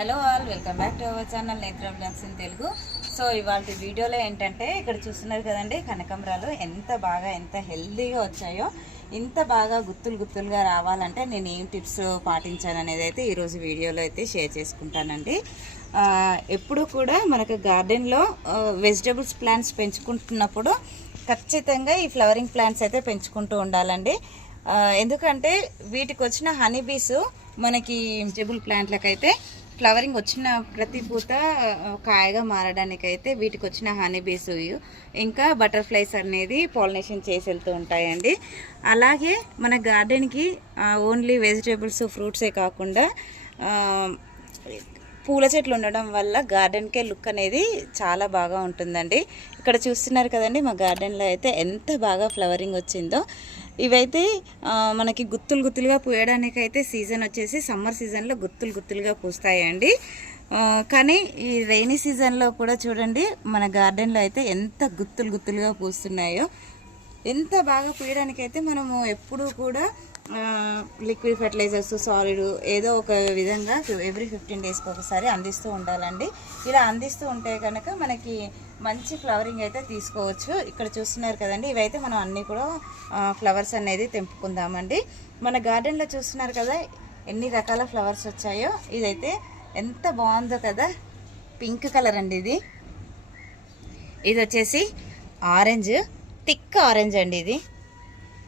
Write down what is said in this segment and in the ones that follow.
Hello all, welcome back to our channel నేత్ర blogs in Telugu. So ఇవాళ వీడియోలో ఏంటంటే ఇక్కడ చూస్తున్నారు కదండి, కనకాంబరాలు ఎంత హెల్దీగా వచ్చాయో. ఇంత బాగా గుత్తులుగా రావాలంటే నేను ఏం టిప్స్ పాటించాను అనేది అయితే ఈరోజు వీడియోలో అయితే షేర్ చేసుకుంటానండి. ఎప్పుడు కూడా మనకు గార్డెన్లో వెజిటబుల్స్ ప్లాంట్స్ పెంచుకుంటున్నప్పుడు ఖచ్చితంగా ఈ ఫ్లవరింగ్ ప్లాంట్స్ అయితే పెంచుకుంటూ ఉండాలండి. ఎందుకంటే వీటికి వచ్చిన హనీ బీస్ మనకి వెజిటబుల్ ప్లాంట్లకైతే ఫ్లవరింగ్ వచ్చిన ప్రతి పూత కాయగా మారడానికైతే వీటికి వచ్చిన హనీ బీస్ ఇంకా బటర్ఫ్లైస్ అనేది పాలినేషన్ చేసి వెళ్తూ ఉంటాయండి. అలాగే మన గార్డెన్కి ఓన్లీ వెజిటేబుల్స్ ఫ్రూట్సే కాకుండా పూల చెట్లు ఉండడం వల్ల గార్డెన్కే లుక్ అనేది చాలా బాగా ఉంటుందండి. ఇక్కడ చూస్తున్నారు కదండి, మా గార్డెన్లో అయితే ఎంత బాగా ఫ్లవరింగ్ వచ్చిందో. ఇవైతే మనకి గుత్తులుగా పూయడానికైతే సీజన్ వచ్చేసి సమ్మర్ సీజన్లో గుత్తులుగా పూస్తాయండి. కానీ ఈ రైనీ సీజన్లో కూడా చూడండి మన గార్డెన్లో అయితే ఎంత గుత్తులుగా పూస్తున్నాయో. ఎంత బాగా పూయడానికైతే మనము ఎప్పుడూ కూడా లిక్విడ్ ఫెర్టిలైజర్స్ సాలిడ్ ఏదో ఒక విధంగా ఎవ్రీ 15 డేస్కి ఒకసారి అందిస్తూ ఉండాలండి. ఇలా అందిస్తూ ఉంటే కనుక మనకి మంచి ఫ్లవరింగ్ అయితే తీసుకోవచ్చు. ఇక్కడ చూస్తున్నారు కదండి, ఇవైతే మనం అన్నీ కూడా ఫ్లవర్స్ అనేది తెంపుకుందామండి. మన గార్డెన్లో చూస్తున్నారు కదా ఎన్ని రకాల ఫ్లవర్స్ వచ్చాయో. ఇదైతే ఎంత బాగుందో కదా, పింక్ కలర్ అండి. ఇది వచ్చేసి ఆరెంజ్, థిక్ ఆరెంజ్ అండి.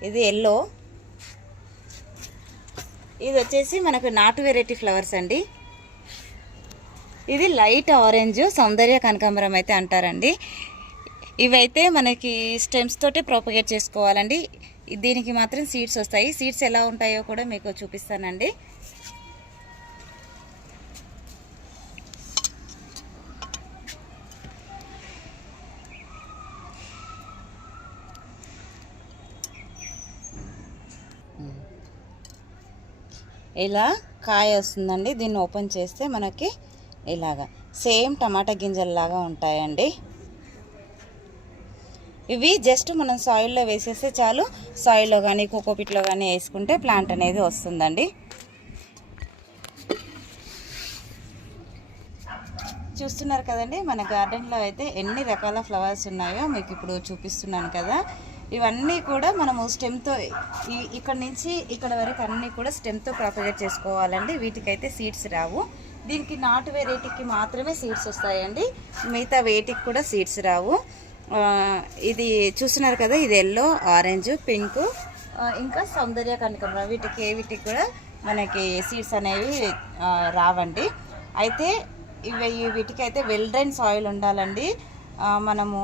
ఇది ఎల్లో. ఇది వచ్చేసి మనకు నాటు వెరైటీ ఫ్లవర్స్ అండి. ఇది లైట్ ఆరెంజ్, సౌందర్య కనకాంబరం అయితే అంటారండి. ఇవైతే మనకి స్టెమ్స్ తోటి ప్రొపగేట్ చేసుకోవాలండి. దీనికి మాత్రం సీడ్స్ వస్తాయి. సీడ్స్ ఎలా ఉంటాయో కూడా మీకు చూపిస్తానండి. ఇలా కాయ వస్తుందండి. దీన్ని ఓపెన్ చేస్తే మనకి ఇలాగా సేమ్ టమాటా గింజల్లాగా ఉంటాయండి. ఇవి జస్ట్ మనం సాయిల్లో వేసేస్తే చాలు. సాయిల్లో కానీ కోకోపిట్లో కానీ వేసుకుంటే ప్లాంట్ అనేది వస్తుందండి. చూస్తున్నారు కదండి, మన గార్డెన్లో అయితే ఎన్ని రకాల ఫ్లవర్స్ ఉన్నాయో మీకు ఇప్పుడు చూపిస్తున్నాను కదా. ఇవన్నీ కూడా మనము స్టెమ్తో ఇక్కడ నుంచి ఇక్కడ వరకు అన్నీ కూడా స్టెమ్తో ప్రాపగేట్ చేసుకోవాలండి. వీటికైతే సీడ్స్ రావు. దీనికి నాటు వెరైటీకి మాత్రమే సీడ్స్ వస్తాయండి, మిగతా వేటికి కూడా సీడ్స్ రావు. ఇది చూస్తున్నారు కదా, ఇది ఎల్లో, ఆరెంజ్, పింక్, ఇంకా సౌందర్య కనకాంబరం. వీటికి కూడా మనకి సీడ్స్ అనేవి రావండి. అయితే వీటికైతే వెల్ డ్రైన్ సాయిల్ ఉండాలండి. మనము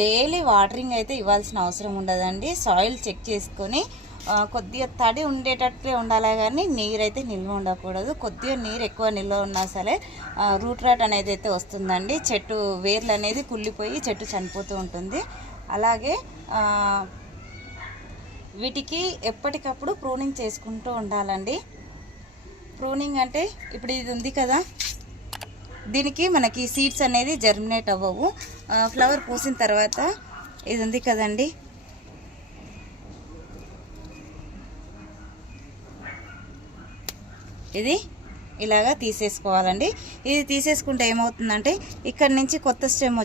డైలీ వాటరింగ్ అయితే ఇవ్వాల్సిన అవసరం ఉండదండి. సాయిల్ చెక్ చేసుకొని కొద్దిగా తడి ఉండేటట్టే ఉండాలి, కానీ నీరు అయితే నిల్వ ఉండకూడదు. కొద్దిగా నీరు ఎక్కువ నిల్వ ఉన్నా సరే రూట్ రాట్ అనేది అయితే వస్తుందండి. చెట్టు వేర్లు అనేది కుళ్ళిపోయి చెట్టు చనిపోతూ ఉంటుంది. అలాగే వీటికి ఎప్పటికప్పుడు ప్రూనింగ్ చేసుకుంటూ ఉండాలండి. ప్రూనింగ్ అంటే ఇప్పుడు ఇది ఉంది కదా, దీనికి మనకి సీడ్స్ అనేది జర్మినేట్ అవ్వవు. ఫ్లవర్ పూసిన తర్వాత ఇది ఉంది కదండి, ఇది ఇలాగా తీసేసుకోవాలండి. ఇది తీసేసుకుంటే ఏమవుతుందంటే ఇక్కడ నుంచి కొత్త స్టెమ్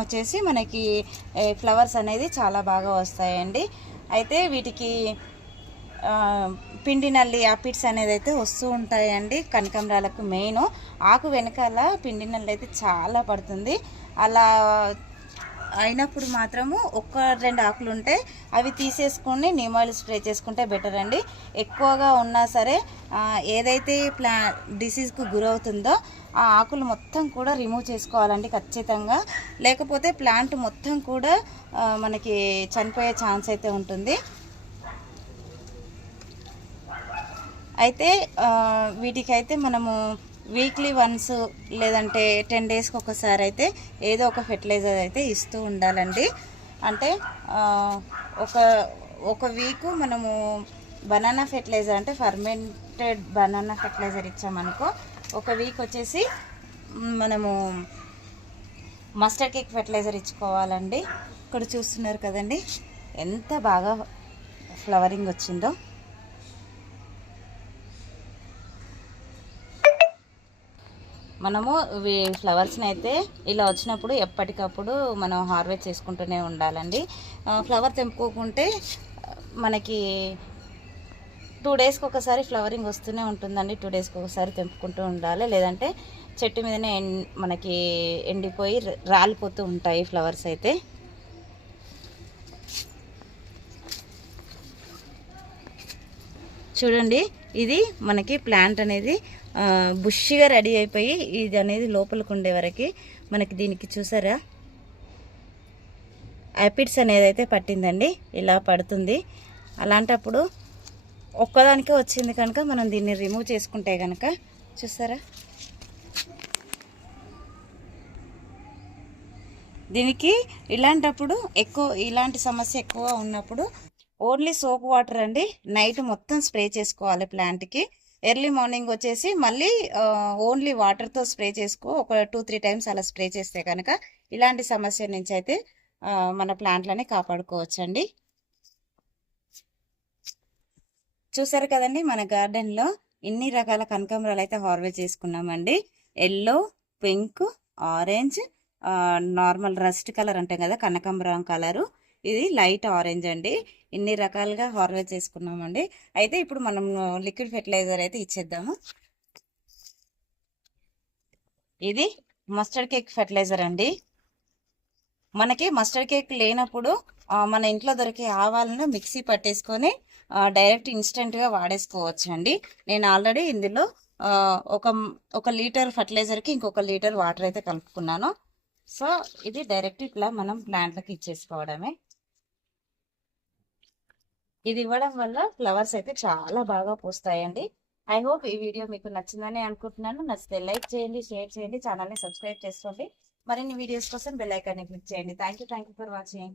వచ్చేసి మనకి ఫ్లవర్స్ అనేది చాలా బాగా వస్తాయండి. అయితే వీటికి పిండి నల్లి యాపిడ్స్ అనేది అయితే వస్తూ ఉంటాయండి. కనకాంబరాలకు మెయిన్ ఆకు వెనకాల పిండి నల్లి అయితే చాలా పడుతుంది. అలా అయినప్పుడు మాత్రము 1-2 ఆకులు ఉంటే అవి తీసేసుకొని నీమ్ ఆయిల్ స్ప్రే చేసుకుంటే బెటర్ అండి. ఎక్కువగా ఉన్నా సరే ఏదైతే డిసీజ్కు గురవుతుందో ఆ ఆకులు మొత్తం కూడా రిమూవ్ చేసుకోవాలండి ఖచ్చితంగా. లేకపోతే ప్లాంట్ మొత్తం కూడా మనకి చనిపోయే ఛాన్స్ అయితే ఉంటుంది. అయితే వీటికైతే మనము వీక్లీ వన్స్ లేదంటే 10 డేస్కి ఒకసారి అయితే ఏదో ఒక ఫెర్టిలైజర్ అయితే ఇస్తూ ఉండాలండి. అంటే ఒక వీకు మనము బనానా ఫెర్టిలైజర్ అంటే ఫర్మెంటెడ్ బనానా ఫెర్టిలైజర్ ఇచ్చామనుకో, ఒక వీక్ వచ్చేసి మనము మస్టర్డ్ కేక్ ఫెర్టిలైజర్ ఇచ్చుకోవాలండి. ఇక్కడ చూస్తున్నారు కదండి ఎంత బాగా ఫ్లవరింగ్ వచ్చిందో. మనము ఫ్లవర్స్ని అయితే ఇలా వచ్చినప్పుడు ఎప్పటికప్పుడు మనం హార్వెస్ట్ చేసుకుంటూనే ఉండాలండి. ఫ్లవర్ తెంపుకోకుంటే మనకి 2 డేస్కి ఒకసారి ఫ్లవరింగ్ వస్తూనే ఉంటుందండి. 2 డేస్కి ఒకసారి తెంపుకుంటూ ఉండాలి, లేదంటే చెట్టు మీదనే మనకి ఎండిపోయి రాలిపోతూ ఉంటాయి ఫ్లవర్స్ అయితే. చూడండి, ఇది మనకి ప్లాంట్ అనేది బుష్గా రెడీ అయిపోయి ఇది అనేది లోపలికి ఉండే వరకు మనకి దీనికి చూసారా యాపిడ్స్ అనేది అయితే పట్టిందండి. ఇలా పడుతుంది. అలాంటప్పుడు ఒక్కదానికే వచ్చింది కనుక మనం దీన్ని రిమూవ్ చేసుకుంటే కనుక చూసారా, దీనికి ఇలాంటప్పుడు ఇలాంటి సమస్య ఎక్కువ ఉన్నప్పుడు ఓన్లీ సోప్ వాటర్ అండి నైట్ మొత్తం స్ప్రే చేసుకోవాలి ప్లాంట్కి. ఎర్లీ మార్నింగ్ వచ్చేసి మళ్ళీ ఓన్లీ వాటర్తో స్ప్రే చేసుకో. ఒక 2-3 టైమ్స్ అలా స్ప్రే చేస్తే కనుక ఇలాంటి సమస్య నుంచి అయితే మన ప్లాంట్లని కాపాడుకోవచ్చండి. చూసారు కదండి, మన గార్డెన్లో ఇన్ని రకాల కనకాంబరాలు అయితే హార్వెస్ట్ చేసుకున్నామండి. Yellow, pink, orange, normal rust colour అంటాం కదా కనకాంబరం కలరు, ఇది లైట్ ఆరెంజ్ అండి. ఇన్ని రకాలుగా హార్వెస్ట్ చేసుకున్నామండి. అయితే ఇప్పుడు మనం లిక్విడ్ ఫెర్టిలైజర్ అయితే ఇచ్చేద్దాము. ఇది మస్టర్డ్ కేక్ ఫెర్టిలైజర్ అండి. మనకి మస్టర్డ్ కేక్ లేనప్పుడు మన ఇంట్లో దొరికే ఆవాలను మిక్సీ పట్టేసుకొని డైరెక్ట్ ఇన్స్టెంట్గా వాడేసుకోవచ్చు అండి. నేను ఆల్రెడీ ఇందులో ఒక లీటర్ ఫర్టిలైజర్కి ఇంకొక లీటర్ వాటర్ అయితే కలుపుకున్నాను. సో ఇది డైరెక్ట్ ఇట్లా మనం ప్లాంట్లకి ఇచ్చేసుకోవడమే. ఇది ఇవ్వడం వల్ల ఫ్లవర్స్ అయితే చాలా బాగా పూస్తాయండి. ఐ హోప్ ఈ వీడియో మీకు నచ్చిందని అనుకుంటున్నాను. నచ్చితే లైక్ చేయండి, షేర్ చేయండి, ఛానల్ని సబ్స్క్రైబ్ చేసుకోండి. మరిన్ని వీడియోస్ కోసం బెల్ ఐకాన్ని క్లిక్ చేయండి. Thank you for watching.